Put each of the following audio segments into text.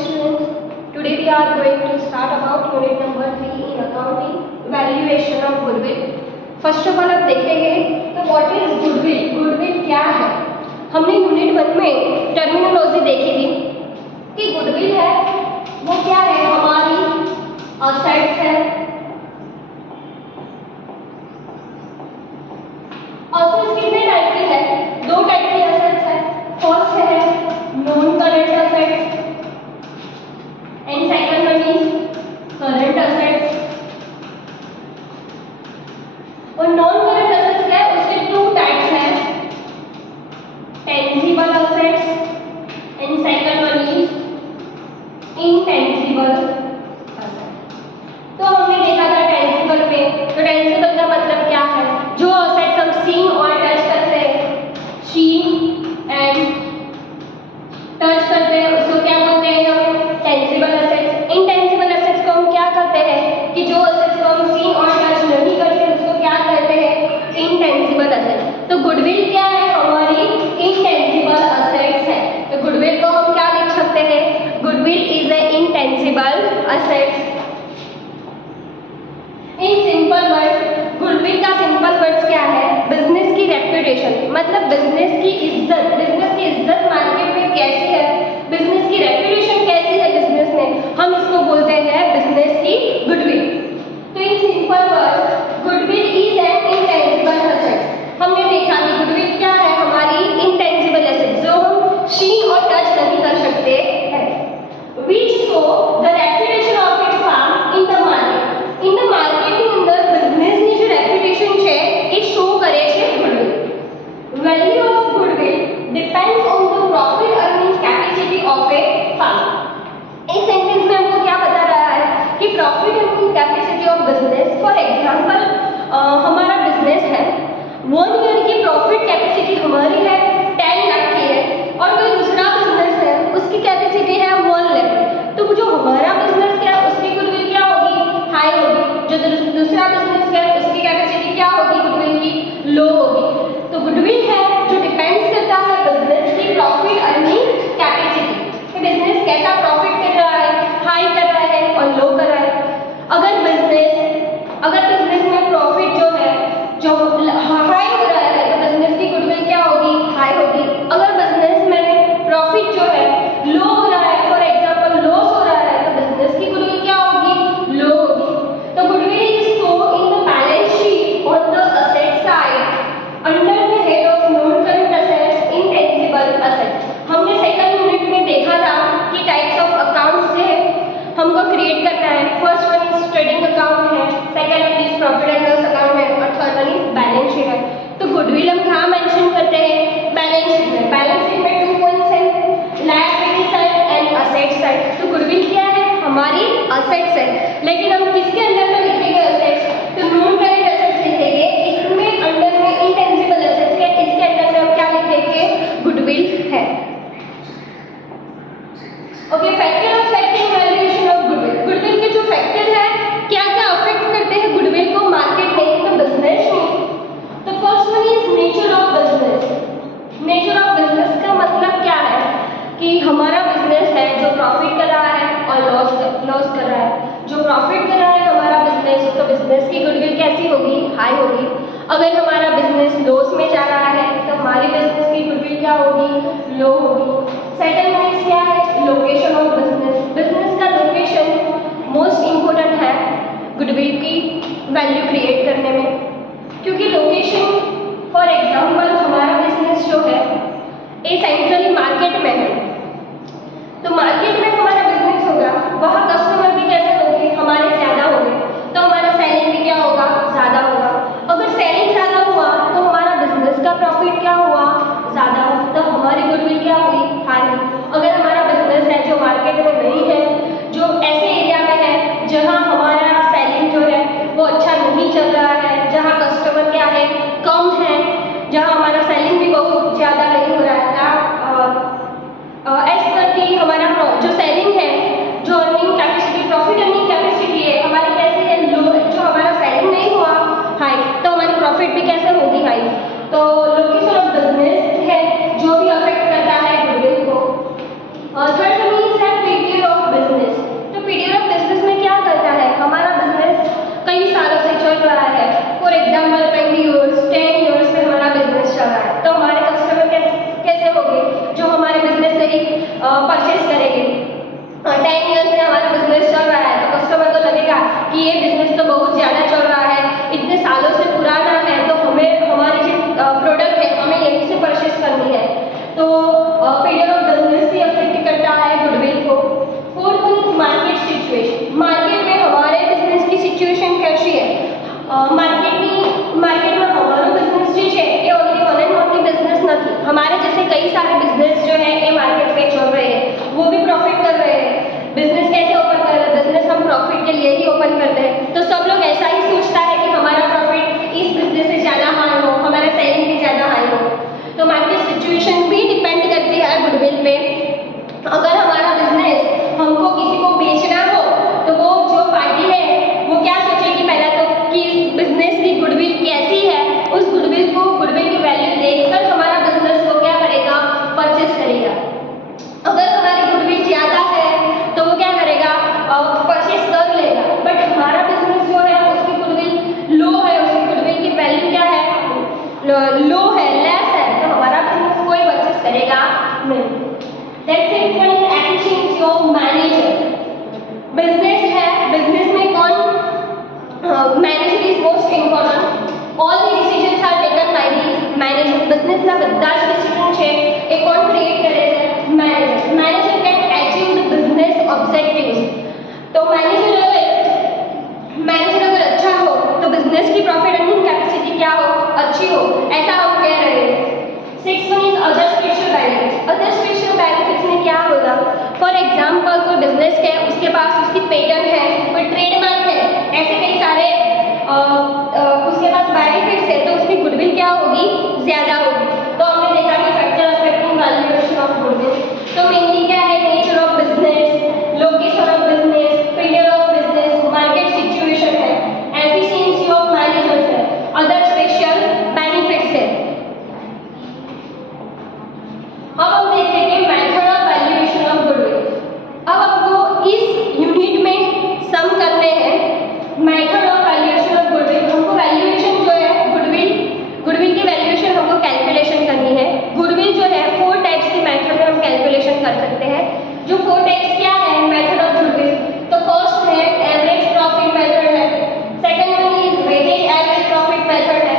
students. Today we are going to start about unit number 3 in accounting, valuation of goodwill. First of all आप देखेंगे तो what is goodwill? Goodwill क्या है? हमने unit 1 में terminology देखी थी कि गुडविल है वो क्या है, हमारी असेट्स है। असेट्स कितने टाइप की है? दो टाइप की असेट्स है। फर्स्ट है non current assets and second one is current assets. और नॉन करंट असेट्स क्या है, उसके टू टाइप्स हैं, tangible assets and second one is intangible assets. तो हमने देखा था टेंजिबल में, तो टेंजिबल का मतलब क्या है, जो असेट्स हम सीइंग और टच करते हैं, सीइंग एंड टच करते हैं उसको क्या बोलते हैं हम, टेंजिबल असेट्स। इनटेंजिबल असेट्स को हम क्या करते हैं कि जो असेट्स को हम सीइंग और टच नहीं करते उसको क्या कहते हैं, इनटेंजिबल असेट्स। तो गुडविल क्या है, हमारी इनटेंजिबल असेट्स है। तो गुडविल को हम क्या लिख सकते हैं, goodwill is a intangible assets. In simple words, goodwill का सिंपल वर्ड्स क्या है, बिजनेस की रेपुटेशन, मतलब बिजनेस की इज्जत, बिजनेस की इज्जत मार्केट में कैसी है, बिजनेस की रेपुटेशन कैसी है बिजनेस में, हम इसको बोलते हैं बिजनेस की गुडविल। तो in simple words goodwill is an intangible asset. हमने देखा कि गुडविल क्या है, हमारी इनटेंजिबल असेट जो हम सी और टच नहीं कर सकते हैं, which show the reputation of its firm in the market. In the market ની અંદર બિઝનેસ ની જે રેપ્યુટેશન છે એ શો કરે છે goodwill. Value of goodwill depends on the profit earning capacity of a firm. इस सेंटेंस में हमको क्या बता रहा है कि profit earning capacity of business, for example हमारा बिजनेस है, 1 ईयर की प्रॉफिट कैपेसिटी हमारी है 10 लाख की है, और कोई दूसरा बिजनेस है उसकी कैपेसिटी है 1 लाख। तो जो हमारा बिजनेस क्या है उसकी गुडविल क्या होगी, हाई होगी, जो दूसरा बिजनेस है उसकी कैपेसिटी क्या होगी, गुडविल की लो होगी। तो गुडविल है जो डिपेंड्स करता है बिजनेस की प्रॉफिट अर्निंग कैपेसिटी, कि बिजनेस कैसा प्रॉफिट कर रहा है, हाई कर रहा है और लो कर रहा है। अगर बिजनेस में प्रॉफिट जो है जो हाई हो रहा है तो बिजनेस की गुडविल क्या होगी, हाई होगी। अगर बिजनेस में प्रॉफिट जो है लो हो रहा है, फॉर एग्जांपल लॉस हो रहा है, तो बिजनेस की गुडविल क्या होगी, लो होगी। तो goodwill is show in the balance sheet on the asset side under the head of non current assets, intangible assets. हमने सेकंड यूनिट में देखा था कि टाइप्स ऑफ अकाउंट्स से हमको क्रिएट करना है। First one is trading account है, second one is profit and loss account है, और third one is balance sheet है। तो गुडविल हम कहाँ मेंशन करते हैं, बैलेंस शीट में। बैलेंस शीट में 2 पॉइंट्स हैं, liability side and asset side. तो गुडविल क्या है, हमारी असेट्स है, लेकिन हम किसके अंदर में लिखेंगे असेट्स, तो नॉन करंट असेट्स लिखेंगे। इसमें अंडर में इनटेंजिबल असेट्स है, इसके अंदर में हम क्या लिखेंगे, गुडविल है। Okay, factor affecting valuation of goodwill. Goodwill के जो फैक्टर है क्या क्या अफेक्ट करते हैं गुडविल को मार्केट में, तो बिजनेस में। तो first one is nature of business. Nature of business का मतलब क्या है कि हमारा बिजनेस है जो प्रॉफिट कर रहा है और लॉस कर रहा है। जो प्रॉफिट कर रहा है हमारा बिजनेस, तो बिजनेस की गुडविल कैसी होगी, हाई होगी। अगर हमारा बिजनेस लॉस में जा रहा है तो हमारी बिजनेस की गुडविल क्या होगी, लो होगी। सेकंड वन क्या है, लोकेशन ऑफ बिजनेस। बिजनेस का लोकेशन मोस्ट इंपोर्टेंट है गुडविल की वैल्यू क्रिएट करने में, क्योंकि लोकेशन, फॉर एग्जांपल हमारा बिजनेस जो है ये सेंट्रली मार्केट में है, तो मार्केट में हमारा बिजनेस होगा, वहाँ कस्टमर भी कैसे होंगे, हमारे ज़्यादा होंगे, तो हमारा सेलिंग भी क्या होगा, ज़्यादा होगा। अगर सेलिंग ज़्यादा हुआ तो हमारा बिजनेस का प्रॉफिट क्या हुआ, ज़्यादा, तो हमारी गुडविल क्या हुई, हाई। अगर हमारा बिजनेस है जो मार्केट में नहीं है, जो ऐसे एरिया में है जहाँ हमारा सेलिंग जो है वो अच्छा नहीं चल रहा है, परचेज करेंगे। 10 ईयर से हमारा बिजनेस चल रहा है तो कस्टमर को लगेगा कि ये बिजनेस तो बहुत ज़्यादा चल रहा है, इतने सालों से पुराना है, तो हमें हमारी जो प्रोडक्ट है हमें यहीं से परचेज करनी है। तो पीरियड ऑफ बिजनेस भी अफेक्ट करता है गुडविल को। Fourth is market situation. Market में हमारे बिजनेस की सिचुएशन कैसी है? मार्केट में हमारो बिजनेस जो है ये only one and only business नहीं, हमारे जैसे कई सारे बिजनेस जो है ये मार्केट में चल रहे हैं, वो भी प्रॉफिट कर रहे हैं। बिजनेस कैसे ओपन कर रहे हैं? बिजनेस हम प्रॉफिट के लिए ही ओपन करते हैं। तो सब लोग ऐसा ही सोचता है कि हमारा प्रॉफिट इस बिजनेस से ज़्यादा हाई हो, हमारा सेलिंग भी ज़्यादा हाई हो। तो मार्केट सिचुएशन भी डिपेंड करती है गुडविल पे। अगर हमारा बिजनेस हमको किसी को बेचना हो तो वो जो पार्टी है वो क्या सोचेगी पहले तो कि बिजनेस की गुडविल कैसी है, उस गुडविल की वैल्यू देखकर हमारा बिजनेस को क्या करेगा? परचेस करेगा। अगर हमारी गुडविल ज़्यादा है तो वो क्या करेगा? परचेस कर लेगा। बट हमारा बिजनेस जो है उसकी गुडविल लो है, उसकी गुडविल की वैल्यू क्या है? लो है, लेस है, तो हमारा बिजनेस कोई परचेस करेगा नहीं। That's it for efficiency of manager. Business है, बिजनेस में कौन manager is most important. All the decisions are taken by the manager. बिजनेसના બધા જ ડિસિઝન છે એ કોણ ક્રિએટ કરે છે? Manager. Manager can achieve the business objectives. तो मैनेजर अगर अच्छा हो तो बिजनेस की प्रॉफिट अर्निंग कैपेसिटी क्या हो? अच्छी हो, ऐसा हम कह रहे हैं। 6 one is other special benefits. Other special benefits में क्या होगा? फॉर एग्जांपल कोई बिजनेस है, उसके पास उसकी पेटेंट है, कोई ट्रेडमार्क है, ऐसे कई सारे उसके पास बेनिफिट्स है, तो उसकी गुडविल क्या होगी? ज़्यादा होगी। तो हमने देखा कि factor affecting valuation of goodwill. तो मेनली क्या है? Nature of business, location of business, period of business, market situation है, एफिशिएंसी ऑफ मैनेजर्स है, अदर स्पेशल बेनिफिट्स है। अब हम देखेंगे method of valuation of goodwill. अब आपको इस यूनिट में सम करने हैं method of valuation of goodwill. हमको वैल्यूएशन जो है गुडविल की वैल्यूएशन हमको कैलकुलेशन करनी है। गुडविल जो है 4 टाइप्स की मेथड में हम कैलकुलेशन कर सकते हैं। जो 4 टाइप्स क्या है मेथड ऑफ गुडविल? तो फर्स्ट है एवरेज प्रॉफिट मेथड है, second one is weightage average profit method है,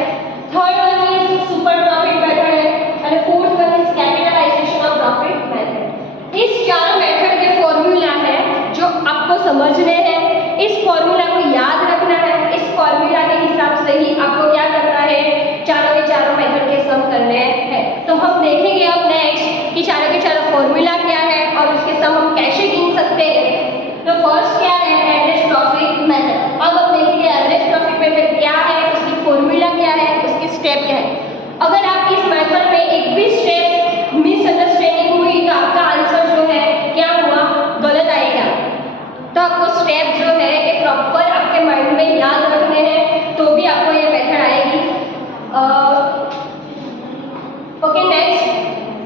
third one is super profit method है, और fourth one is capitalisation of profit method. इस चारों मेथड के फॉर्मूला है जो आपको समझने हैं, इस फॉर्मूला को याद रखना है। इस फॉर्मूला के हिसाब से ही आपको क्या करना है? चारों के चारों मेथड के सम करने हैं। तो हम देखेंगे अब नेक्स्ट कि चारों के चारों फॉर्मूला क्या है और उसके सम हम कैसे गिन सकते हैं। तो फर्स्ट क्या है? Average profit method. अब हम देखेंगे एवरेज प्रॉफिट मेथड क्या है, उसकी फॉर्मूला क्या है, उसके स्टेप क्या है। अगर आप इस मेथड में एक भी स्टेप मिसअंडरस्टैंडिंग हुई तो आपका आंसर जो है क्या हुआ? गलत आएगा। तो आपको स्टेप जो है ये प्रॉपर आपके माइंड में याद रखने हैं, तो भी आपको ये मेथड आएगी। ओके नेक्स्ट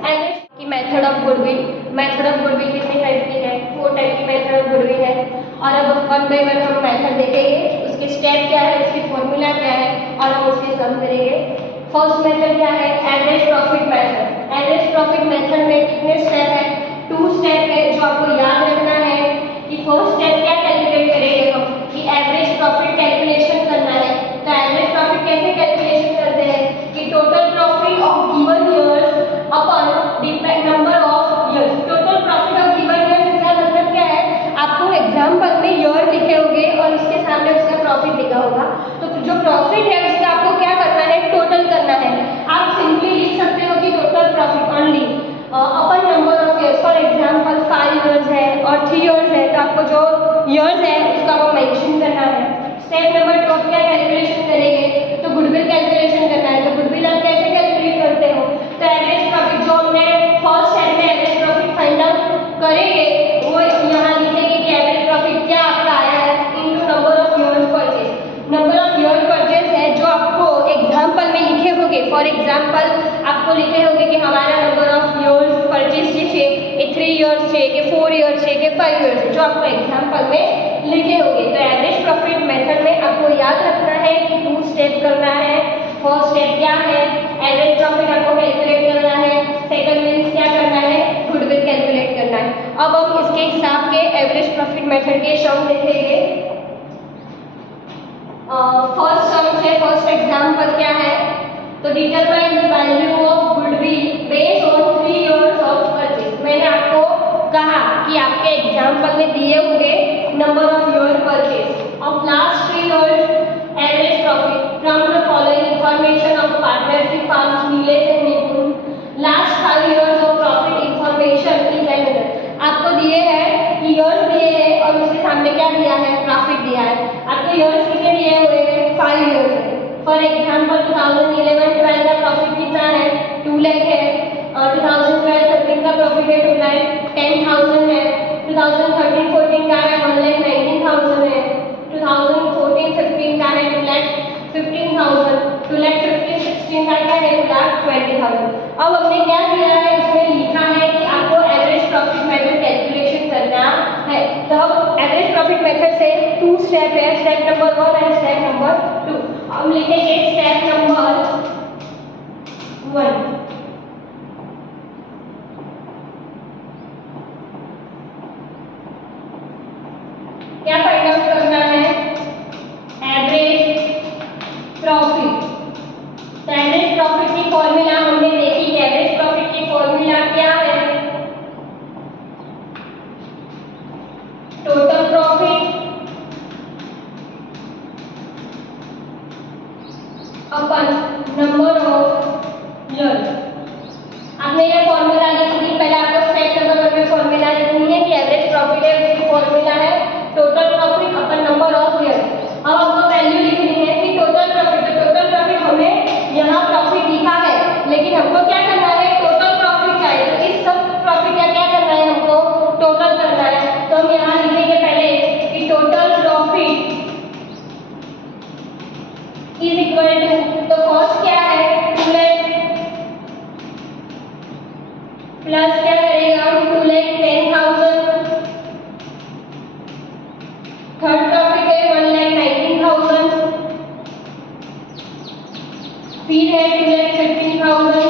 एवरेज की method of goodwill. Method of goodwill कितनी टाइप की है? 4 टाइप की मेथड ऑफ गुडविल है। और अब वन बाय वन हम मेथड देखेंगे, उसके स्टेप क्या है, उसकी फॉर्मूला क्या है और हम उसके सम करेंगे। फर्स्ट मेथड क्या है? Average profit method. Average profit method में कितने स्टेप है? 2 स्टेप है जो आपको याद रखना है कि फर्स्ट स्टेप क्या कैलकुलेट करेंगे हम कि एवरेज प्रॉफिट कैलकुलेशन करना है। तो एवरेज प्रॉफिट कैसे कैलकुलेशन करते हैं कि total profit of given years upon number of years. Total profit of given years का मतलब क्या है? आपको एग्जाम्पल में ईयर लिखे होंगे और उसके सामने उसका प्रॉफिट लिखा होगा, तो जो प्रॉफिट है उसका आपको क्या करना है? टोटल करना है। आप सिंपली लिख सकते हो कि total profit only upon number of years. For example 5 years है और 3 ईयर्स है, तो आपको जो ईयर्स है उसका आपको मेंशन करना है। स्टेप नंबर 2 क्या कैलकुलेशन करेंगे? तो गुडविल कैलकुलेशन करना है। तो गुडविल आप कैसे कैलकुलेट करते हो? तो एवरेज प्रॉफिट जो हमने फर्स्ट स्टेप में एवरेज प्रॉफिट फाइंड आउट करेंगे वो यहाँ लिखेंगे कि एवरेज प्रॉफिट क्या आपका आया है into number of years purchase. Number of year purchase है जो आपको एग्जाम्पल में लिखे होंगे। फॉर एग्जाम्पल आपको लिखे होंगे कि हमारा नंबर ऑफ ईयर्स परचेज છે એ 3 ईयर्स છે કે 4 ईयर्स છે કે 5 ईयर्स है, जो आपको एग्जाम्पल में लिखे होंगे। तो एवरेज प्रॉफिट मेथड में आपको याद रखना है कि 2 स्टेप करना है। फर्स्ट स्टेप क्या है? एवरेज प्रॉफिट आपको कैलकुलेट करना है। सेकंड मीन्स क्या करना है? गुडविल कैलकुलेट करना है। अब हम इसके हिसाब के एवरेज प्रॉफिट मेथड के सम देखेंगे। फर्स्ट सम है, फर्स्ट एग्जांपल क्या है, तो determine the value of goodwill based on 3 years of purchase. मैंने आपको कहा कि आपके एग्जांपल में दिए होंगे number of year purchase of last 3 years average profit from the following information of partnership firms Nilesh and Nipun, last 5 years of profit information is available. आपको दिए हैं ईयर्स दिए हैं और उसके सामने क्या दिया है, प्रॉफिट दिया है। आपको ईयर्स कितने दिए हुए हैं, 5 इयर्स है। फॉर एग्जांपल 2011-12 का प्रॉफिट कितना है, 2 लाख है। 2012-13 का प्रॉफिट है 2 लाख 10,000 है। 2013-14 का है 1,19,000 है। 2014-15 का है 2,15,000। 2,15,16 का क्या है 2,20,000। अब हमने क्या किया है, इसमें लिखा है कि आपको एवरेज प्रॉफिट मेथड कैलकुलेशन करना है। तो अब एवरेज प्रॉफिट मेथड से 2 स्टेप है, step number 1 and step number 2। हम लिखेंगे स्टेप नंबर 1। क्या फाइंड आउट करना है, एवरेज प्रॉफिट। तो एवरेज प्रॉफिट की फॉर्मूला हमने देखी है। एवरेज प्रॉफिट की फॉर्मूला क्या है, total profit upon number of year. आपने ये फॉर्मूला लिख दी, पहले आपको स्टेप नंबर 1 में फॉर्मूला लिखनी है कि एवरेज प्रॉफिट है, उसकी फॉर्मूला है total profit upon number of year. अब हमको वैल्यू लिखनी है कि टोटल प्रॉफिट, तो टोटल प्रॉफिट हमें यहाँ प्रॉफिट लिखा है, लेकिन हमको क्या करना है, टोटल प्रॉफिट चाहिए। तो इस सब प्रॉफिट का क्या करना है, हमको टोटल करना है। तो हम यहाँ लिखेंगे पहले कि total profit is equal to, तो कॉस्ट क्या है 2 लाख प्लस क्या करेगा 2,10,000, थर्ड प्रॉफिट है 1,19,000, फिर है 2,15,000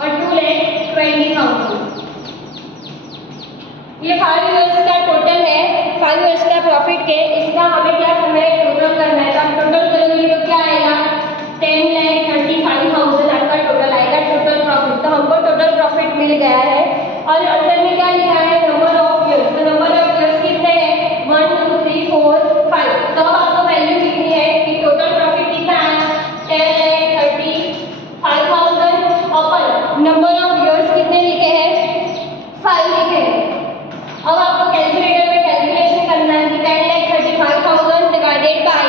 और 2,20,000। ये 5 इयर्स का टोटल है, 5 इयर्स का प्रॉफिट के, इसका हमें क्या करना है, टोटल करना है। तो आप टोटल करोगे तो क्या आएगा 10,35,000 आपका टोटल आएगा, टोटल प्रॉफिट। तो हमको टोटल प्रॉफिट मिल गया है। और अंदर में क्या लिखा है, नंबर ऑफ इयर्स। तो नंबर ऑफ इयर्स कितने हैं, 1 2 3 4 5। तो अब आपको वैल्यू लिखनी है कि टोटल प्रॉफिट कितना है 10,35,000 अपन नंबर ऑफ इयर्स कितने लिखे हैं, 5 लिखे हैं। अब आपको कैलकुलेटर में कैलकुलेशन करना है कि 10,35,000 डिवाइडेड बाय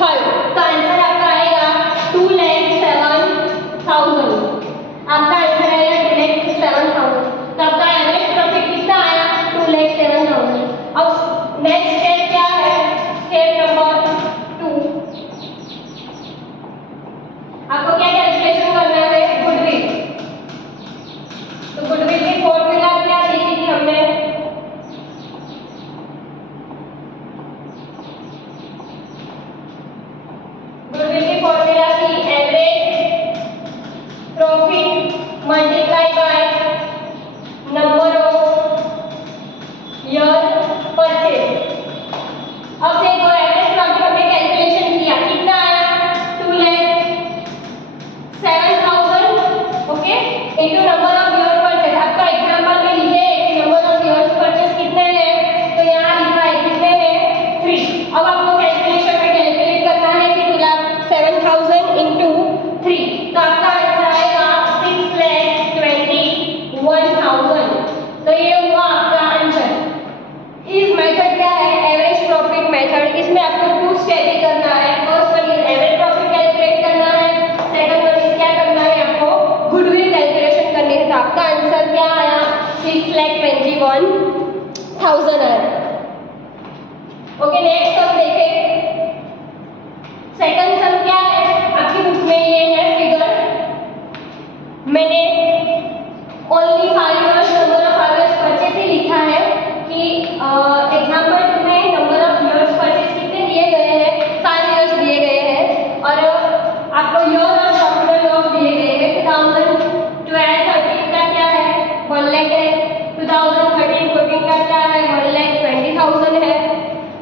5। तो आंसर आपका आएगा 2,07,000। आपका आंसर आएगा 2,07,000। तो आपका एवरेज प्रॉफिट कितना आया 2,07,000। अब नेक्स्ट स्टेप क्या है, स्टेप नंबर 2। आपको क्या कैलकुलेशन करना है, गुडविल। तो गुडविल की फॉर्मूला क्या लिखी थी हमने, गुडविल की फॉर्मूला थी average profit multiply by number of year purchase. अब देखो एवरेज प्रॉफिट हमने कैलकुलेशन किया, कितना आया 2,07,000 okay into number of year purchase. आपका एग्जांपल में लिखे नंबर ऑफ ईयर्स परचेज कितने हैं, तो यहाँ लिखा है कितने हैं 3। अब आपको कैलकुलेशन में कैलकुलेट करना है कि 2,07,000 इंटू 3, तो आपका आंसर आएगा 6,21,000। तो ये हुआ आपका आंसर। इस मेथड क्या है, एवरेज प्रॉफिट मेथड। इसमें आपको 2 स्टेप ही करना है। First one is average profit calculate करना है, सेकंड वन इज क्या करना है, आपको गुडविल कैलकुलेशन करनी है। तो आपका आंसर क्या आया 6,21,000 आया। ओके नेक्स्ट हम देखें, सेकंड सम क्या है, आपकी बुक में ये है फिगर। मैंने only 5 years number of years purchase ही लिखा है कि एग्जांपल में नंबर ऑफ इयर्स परचेज कितने दिए गए हैं, 5 इयर्स दिए गए हैं और आपको ईयर ऑफ प्रॉफिट लॉस दिए गए हैं। 2012-13 का क्या है 1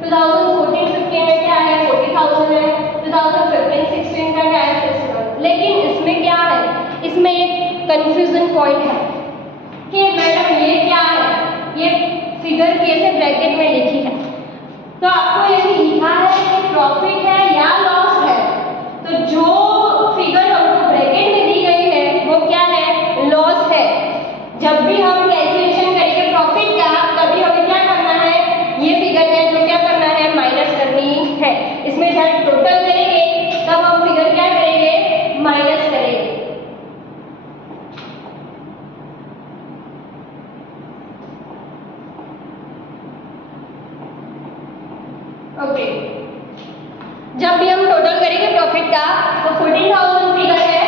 2014-15 में क्या है 40,000 है, 2015-16 का क्या है 6,000। लेकिन इसमें क्या है, इसमें एक कंफ्यूजन पॉइंट है कि मैडम ये क्या है, ये फिगर कैसे ब्रैकेट में लिखी है। तो आपको ये लिखा है कि प्रॉफिट है या लॉस है, तो जो फिगर हमको ब्रैकेट में दी गई है वो क्या है, लॉस है। जब भी हम कैलकुलेशन करेंगे प्रॉफिट का, तभी हमें क्या करना है, ये फिगर है जो क्या करना है, माइनस करनी है। इसमें जब टोटल करेंगे तब हम फिगर क्या करेंगे, माइनस करेंगे। ओके, जब भी हम टोटल करेंगे प्रॉफिट का तो 14,000 फिगर है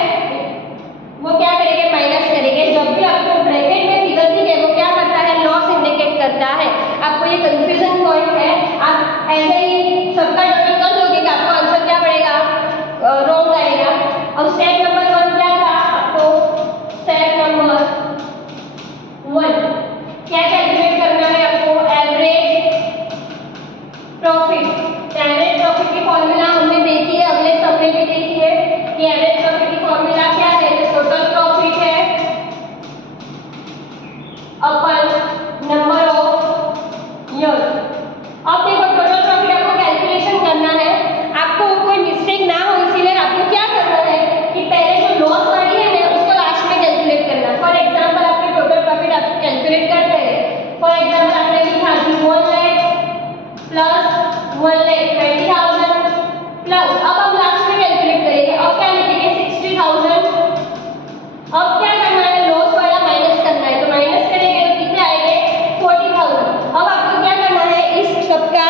वो क्या करेंगे, माइनस करेंगे। जब भी आपको ब्रैकेट में फिगर दिखे वो क्या करता है, लॉस इंडिकेट करता है। आपको ये कंफ्यूजन पॉइंट है, आप ऐसे ही सबका टोटल कर लोगे कि आपको आंसर क्या पड़ेगा, रॉन्ग आएगा। अब स्टेप नंबर 1 क्या था, आपको स्टेप नंबर 1 क्या कैलकुलेट करना है, आपको एवरेज प्रॉफिट। एवरेज प्रॉफिट की फॉर्मूला हमने देखी है, अगले सब में भी देखी है कि एवरेज प्रॉफिट की फॉर्मूला क्या है, टोटल प्रॉफिट है अपन नंबर ऑफ ईयर। अब देखो टोटल प्रॉफिट आपको कैलकुलेशन करना है, आपको कोई मिस्टेक ना हो इसीलिए आपको क्या करना है कि पहले जो लॉस वाली है ना उसको लास्ट में कैलकुलेट करना है। फॉर एग्जांपल आपके टोटल प्रॉफिट आप कैलकुलेट करते हैं, फॉर एग्जांपल आपने लिखा 1 लाख प्लस 1,20,000 प्लस, अब हम लास्ट में कैलकुलेट करेंगे। अब क्या लिखेंगे 60,000। अब क्या करना है, लॉस वाला माइनस करना है, तो माइनस करेंगे तो कितने आएंगे 40,000। अब आपको क्या करना है, इस सब का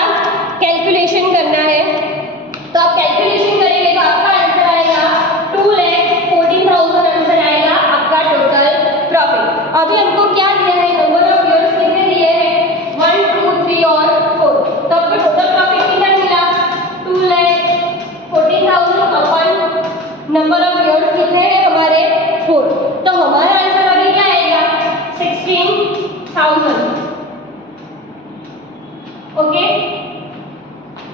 कैलकुलेशन करना है। तो आप कैलकुलेशन करेंगे तो आपका आंसर आएगा 2,14,000 आंसर आएगा आपका टोटल प्रॉफिट। अभी हमको क्या दिया है, नंबर ऑफ ईयर्स कितने दिए हैं 1, 2, 3 और 4। तो आपको टोटल प्रॉफिट कितना मिला 2,14,000 अपन नंबर ऑफ ईयर्स कितने हैं हमारे 4। तो हमारा आंसर अभी क्या आएगा 16,000। ओके,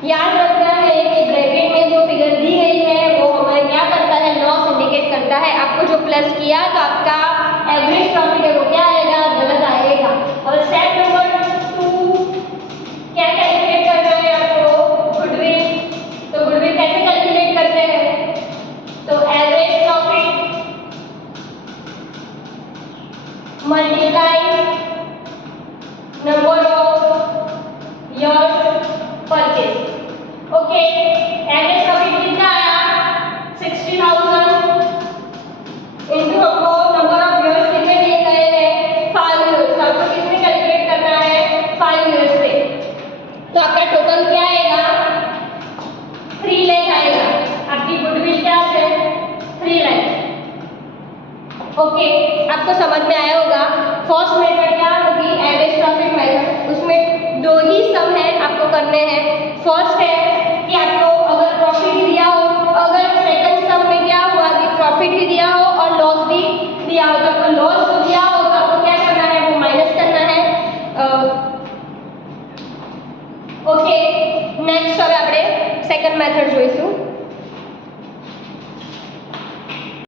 याद रखना है कि ब्रैकेट में जो फिगर दी गई है वो हमें क्या करता है, लॉस इंडिकेट करता है। आपको जो प्लस किया तो आपका एवरेज प्रॉफिट है वो क्या आएगा, गलत आएगा। और स्टेप नंबर 2 क्या कैलकुलेट करना है आपको, गुडविल। तो गुडविल कैसे कैलकुलेट करते हैं, तो average profit multiply number of years purchase. Okay, average profit कितना आया 60,000 इनटू हमको नंबर ऑफ ईयर्स कितने दिए गए हैं 5 ईयर्स। आपको किसमें कैलकुलेट करना है 5 ईयर्स पे। तो आपका टोटल क्या आएगा 3 लाख आएगा। आपकी गुडविल क्या है 3 लाख। ओके, आपको समझ में आया होगा। फर्स्ट मेथड क्या होगी, एवरेज प्रॉफिट मेथड। उसमें 2 ही सम है आपको करने हैं। फर्स्ट है कि आपको अगर प्रॉफिट दिया हो, अगर सेकंड सम में क्या हुआ कि प्रॉफिट भी दिया हो और लॉस भी दिया हो, तो आपको लॉस जो दिया हो तो आपको क्या करना है, वो माइनस करना है। ओके, नेक्स्ट હવે આપણે સેકન્ડ મેથડ જોઈશું।